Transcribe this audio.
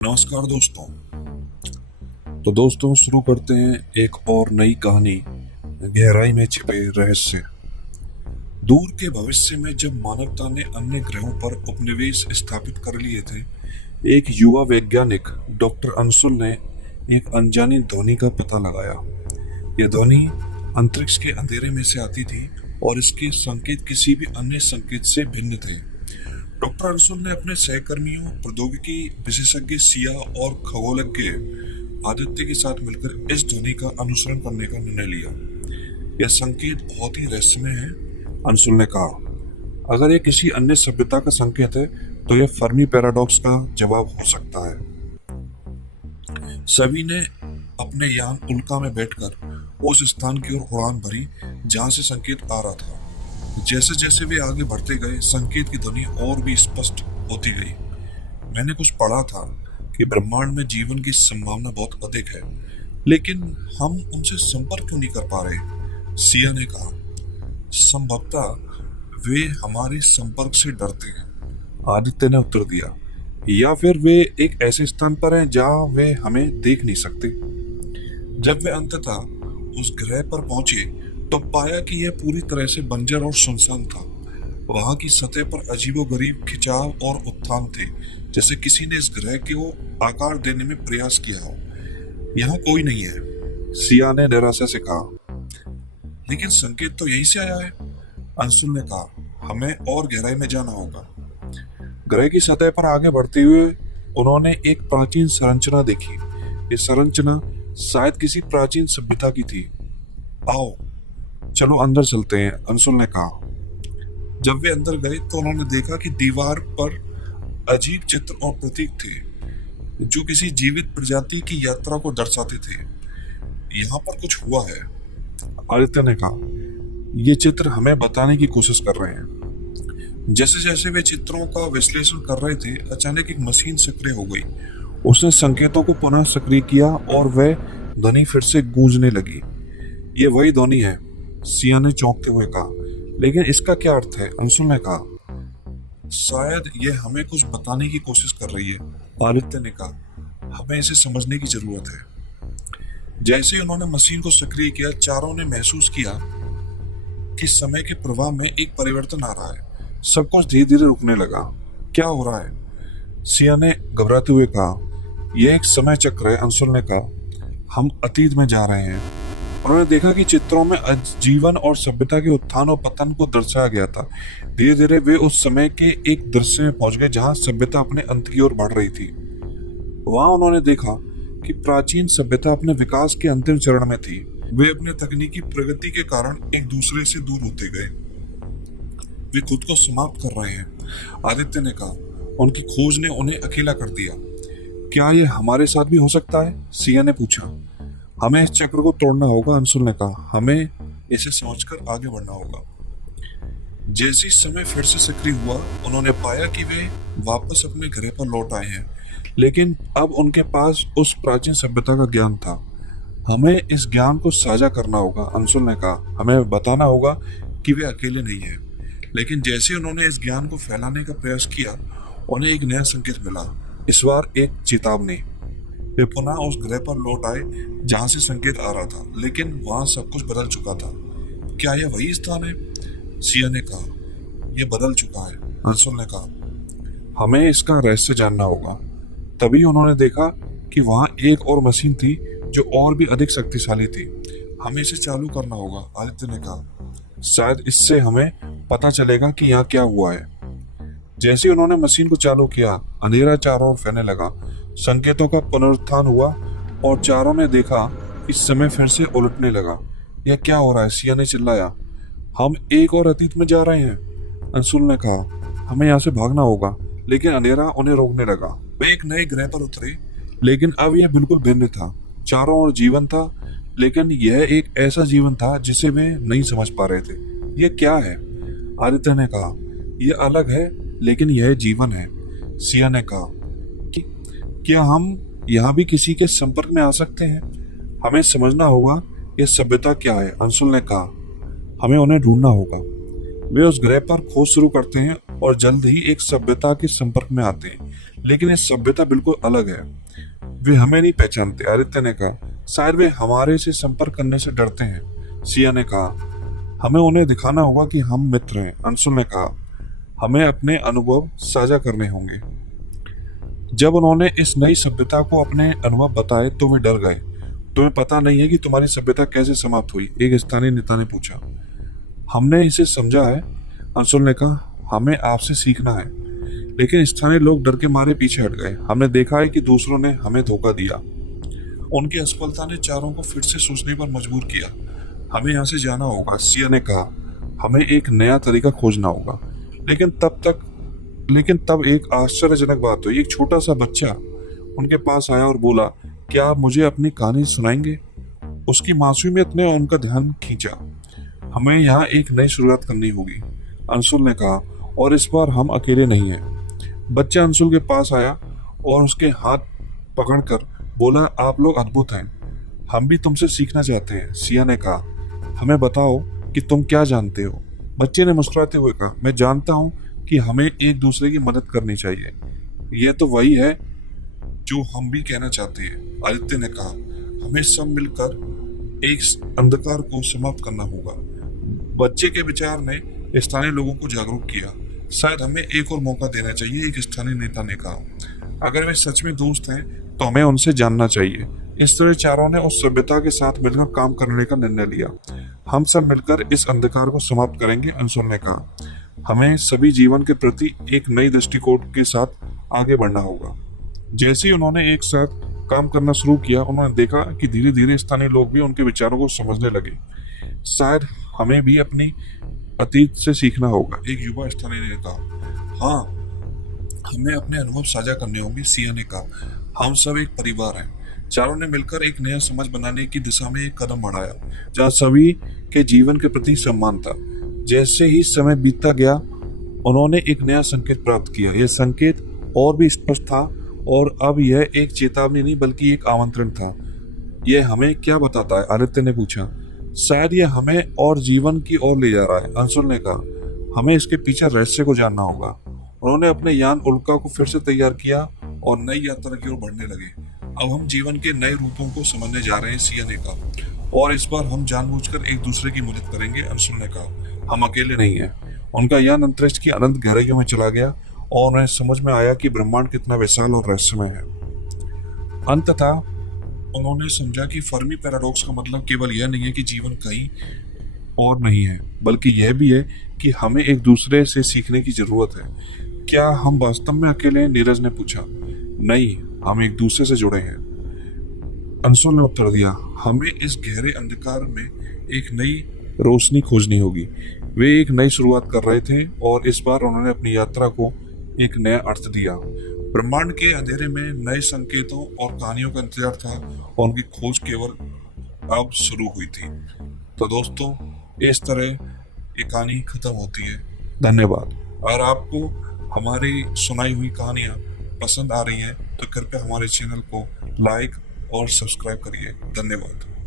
नमस्कार दोस्तों। तो दोस्तों शुरू करते हैं एक और नई कहानी, गहराई में छिपे रहस्य। दूर के भविष्य में जब मानवता ने अन्य ग्रहों पर उपनिवेश स्थापित कर लिए थे, एक युवा वैज्ञानिक डॉक्टर अंशुल ने एक अनजानी ध्वनि का पता लगाया। यह ध्वनि अंतरिक्ष के अंधेरे में से आती थी और इसके संकेत किसी भी अन्य संकेत से भिन्न थे। डॉक्टर अंशुल ने अपने सहकर्मियों, प्रौद्योगिकी विशेषज्ञ सिया और खगोलज्ञ आदित्य के साथ मिलकर इस ध्वनि का अनुसरण करने का निर्णय लिया। यह संकेत बहुत ही रहस्यमय है, अंशुल ने कहा। अगर यह किसी अन्य सभ्यता का संकेत है तो यह फर्मी पैराडॉक्स का जवाब हो सकता है। सभी ने अपने यान उल्का में बैठकर उस स्थान की ओर उड़ान भरी जहां से संकेत आ रहा था। जैसे जैसे वे आगे बढ़ते गए, संकेत की ध्वनि और भी स्पष्ट होती गई। मैंने कुछ पढ़ा था कि ब्रह्मांड में जीवन की संभावना बहुत अधिक है, लेकिन हम उनसे संपर्क क्यों नहीं कर पा रहे? सिया ने कहा। संभवतः वे हमारे संपर्क से डरते हैं, आदित्य ने उत्तर दिया, या फिर वे एक ऐसे स्थान पर हैं जहां वे हमें देख नहीं सकते। जब वे अंततः उस ग्रह पर पहुंचे तो पाया कि यह पूरी तरह से बंजर और सुनसान था। वहां की सतह पर अजीबोगरीब खिंचाव और उत्थान थे, जैसे किसी ने इस ग्रह को आकार देने में प्रयास किया हो। यहाँ कोई नहीं है, सिया ने निराशा से कहा। लेकिन संकेत तो यहीं से आया है, अंशुल ने कहा। हमें और गहराई में जाना होगा। ग्रह की सतह पर आगे बढ़ते हुए उन्होंने एक प्राचीन संरचना देखी। ये संरचना शायद किसी प्राचीन सभ्यता की थी। आओ चलो अंदर चलते हैं, अंशुल ने कहा। जब वे अंदर गए तो उन्होंने देखा कि दीवार पर अजीब चित्र और प्रतीक थे जो किसी जीवित प्रजाति की यात्रा को दर्शाते थे। यहाँ पर कुछ हुआ है, आदित्य ने कहा। ये चित्र हमें बताने की कोशिश कर रहे हैं। जैसे जैसे वे चित्रों का विश्लेषण कर रहे थे, अचानक एक मशीन सक्रिय हो गई। उसने संकेतों को पुनः सक्रिय किया और वह ध्वनि फिर से गूंजने लगी। ये वही ध्वनि है, सिया ने चौंकते हुए कहा। लेकिन इसका क्या अर्थ है? अंशुल ने कहा। शायद यह हमें कुछ बताने की कोशिश कर रही है, आदित्य ने कहा। हमें इसे समझने की जरूरत है। जैसे ही उन्होंने मशीन को सक्रिय किया, चारों ने महसूस किया कि समय के प्रवाह में एक परिवर्तन आ रहा है। सब कुछ धीरे धीरे रुकने लगा। क्या हो रहा है? सिया ने घबराते हुए कहा। यह एक समय चक्र है, अंशुल ने कहा। हम अतीत में जा रहे हैं। उन्होंने देखा कि चित्रों में जीवन और सभ्यता के उत्थान और पतन को दर्शाया गया था। धीरे धीरे वे उस समय के एक दृश्य में पहुंच गए जहां सभ्यता अपने अंत की ओर बढ़ रही थी। वहां उन्होंने देखा कि प्राचीन सभ्यता अपने विकास के अंतिम चरण में थी। वे अपने तकनीकी प्रगति के कारण एक दूसरे से दूर होते गए। वे खुद को समाप्त कर रहे हैं, आदित्य ने कहा। उनकी खोज ने उन्हें अकेला कर दिया। क्या यह हमारे साथ भी हो सकता है? सिया ने पूछा। हमें इस चक्र को तोड़ना होगा, अंशुल ने कहा। हमें इसे समझकर आगे बढ़ना होगा। जैसे ही समय फिर से सक्रिय हुआ, उन्होंने पाया कि वे वापस अपने घर पर लौट आए हैं, लेकिन अब उनके पास उस प्राचीन सभ्यता का ज्ञान था। हमें इस ज्ञान को साझा करना होगा, अंशुल ने कहा। हमें बताना होगा कि वे अकेले नहीं हैं। लेकिन जैसे उन्होंने इस ज्ञान को फैलाने का प्रयास किया, उन्हें एक नया संकेत मिला। इस बार एक चेतावनी। वे पुनः उस ग्रह पर लौट आए जहां से संकेत आ रहा था, लेकिन वहां सब कुछ बदल चुका था। क्या यह वही स्थान है? सिया ने कहा। यह बदल चुका है, अंशुल ने कहा। हमें इसका रहस्य जानना होगा। तभी उन्होंने देखा कि वहां एक और मशीन थी जो और भी अधिक शक्तिशाली थी। हमें इसे चालू करना होगा, आदित्य ने कहा। शायद इससे हमें पता चलेगा कि यहाँ क्या हुआ है। जैसे ही उन्होंने मशीन को चालू किया, अंधेरा चारों ओर फैलने लगा। संकेतों का पुनरुत्थान हुआ और चारों ने देखा कि समय फिर से उलटने लगा। यह क्या हो रहा है? सिया ने चिल्लाया। हम एक और अतीत में जा रहे हैं, अंशुल ने कहा। हमें यहाँ से भागना होगा। लेकिन अंधेरा उन्हें रोकने लगा। वे एक नए ग्रह पर उतरे, लेकिन अब यह बिल्कुल भिन्न था। चारों ओर जीवन था, लेकिन यह एक ऐसा जीवन था जिसे वे नहीं समझ पा रहे थे। यह क्या है? आदित्य ने कहा। यह अलग है, लेकिन यह जीवन है, सिया ने कहा। क्या हम यहाँ भी किसी के संपर्क में आ सकते हैं? हमें समझना होगा यह सभ्यता क्या है, अंशुल ने कहा। हमें उन्हें ढूंढना होगा। वे उस ग्रह पर खोज शुरू करते हैं और जल्द ही एक सभ्यता के संपर्क में आते हैं, लेकिन ये सभ्यता बिल्कुल अलग है। वे हमें नहीं पहचानते, आदित्य ने कहा। शायद वे हमारे से संपर्क करने से डरते हैं, सिया ने कहा। हमें उन्हें दिखाना होगा कि हम मित्र हैं, अंशुल ने कहा। हमें अपने अनुभव साझा करने होंगे। जब उन्होंने इस नई सभ्यता को अपने अनुभव बताए तो वे डर गए। तुम्हें पता नहीं है कि तुम्हारी सभ्यता कैसे समाप्त हुई? एक स्थानीय नेता ने पूछा। हमने इसे समझा है, अंशुल ने कहा। हमें आपसे सीखना है। लेकिन स्थानीय लोग डर के मारे पीछे हट गए। हमने देखा है कि दूसरों ने हमें धोखा दिया। उनकी असफलता ने चारों को फिर से सोचने पर मजबूर किया। हमें यहाँ से जाना होगा, सिया ने कहा। हमें एक नया तरीका खोजना होगा। लेकिन तब एक आश्चर्यजनक बात हुई। एक छोटा सा बच्चा उनके पास आया और बोला, क्या आप मुझे अपनी कहानी सुनाएंगे? उसकी मासूमियत ने उनका ध्यान खींचा। हमें यहाँ एक नई शुरुआत करनी होगी, अंशुल ने कहा, और इस बार हम अकेले नहीं हैं। बच्चा अंशुल के पास आया और उसके हाथ पकड़कर बोला, आप लोग अद्भुत हैं। हम भी तुमसे सीखना चाहते हैं, सिया ने कहा। हमें बताओ कि तुम क्या जानते हो। बच्चे ने मुस्कुराते हुए कहा, मैं जानता हूँ कि हमें एक दूसरे की मदद करनी चाहिए। यह तो वही है जो हम भी कहना चाहते हैं, आदित्य ने कहा। हमें सब मिलकर एक अंधकार को समाप्त करना होगा। बच्चे के विचार ने स्थानीय लोगों को जागरूक किया। शायद हमें एक और मौका देना चाहिए, एक स्थानीय नेता ने कहा। अगर वे सच में दोस्त हैं तो हमें उनसे जानना चाहिए। इस तरह चारों ने उस सभ्यता के साथ मिलकर काम करने का निर्णय लिया। हम सब मिलकर इस अंधकार को समाप्त करेंगे, अंशुल ने कहा। हमें सभी जीवन के प्रति एक नई दृष्टिकोण के साथ आगे बढ़ना होगा। जैसे ही उन्होंने एक साथ काम करना शुरू किया, उन्होंने देखा कि धीरे धीरे स्थानीय लोग भी उनके विचारों को समझने लगे। शायद हमें भी अपनी अतीत से सीखना होगा, एक युवा स्थानीय ने कहा। हाँ, हमें अपने अनुभव साझा करने होंगे, सिया ने कहा। हम सब एक परिवार हैं। चारों ने मिलकर एक नया समाज बनाने की दिशा में एक कदम बढ़ाया, जहाँ सभी के जीवन के प्रति सम्मान था। जैसे ही समय बीतता गया, उन्होंने एक नया संकेत प्राप्त किया। यह संकेत और भी स्पष्ट था, और अब यह एक चेतावनी नहीं बल्कि एक आमंत्रण था। यह हमें क्या बताता है? आदित्य ने पूछा। शायद यह हमें और जीवन की ओर ले जा रहा है, अंशुल ने कहा। हमें इसके पीछे रहस्य को जानना होगा। उन्होंने अपने यान उल्का को फिर से तैयार किया और नई यात्रा की ओर बढ़ने लगे। अब हम जीवन के नए रूपों को समझने जा रहे हैं, सिया ने कहा। और इस बार हम जानबूझकर एक दूसरे की मदद करेंगे, अंशुल ने कहा। हम अकेले नहीं हैं। उनका यान अंतरिक्ष की अनंत गहराइयों में चला गया और उन्हें समझ में आया कि ब्रह्मांड कितना विशाल और रहस्यमय है। अंततः उन्होंने समझा कि फर्मी पैराडॉक्स का मतलब केवल यह नहीं है कि जीवन कहीं और नहीं है, बल्कि यह भी है कि हमें एक दूसरे से सीखने की जरूरत है। क्या हम वास्तव में अकेले हैं? नीरज ने पूछा। नहीं, हम एक दूसरे से जुड़े हैं, अंशुल ने उत्तर दिया। हमें इस गहरे अंधकार में एक नई रोशनी खोजनी होगी। वे एक नई शुरुआत कर रहे थे और इस बार उन्होंने अपनी यात्रा को एक नया अर्थ दिया। ब्रह्मांड के अंधेरे में नए संकेतों और कहानियों का इंतजार था और उनकी खोज केवल अब शुरू हुई थी। तो दोस्तों, इस तरह ये कहानी खत्म होती है। धन्यवाद। अगर आपको हमारी सुनाई हुई कहानियाँ पसंद आ रही हैं तो कृपया हमारे चैनल को लाइक और सब्सक्राइब करिए। धन्यवाद।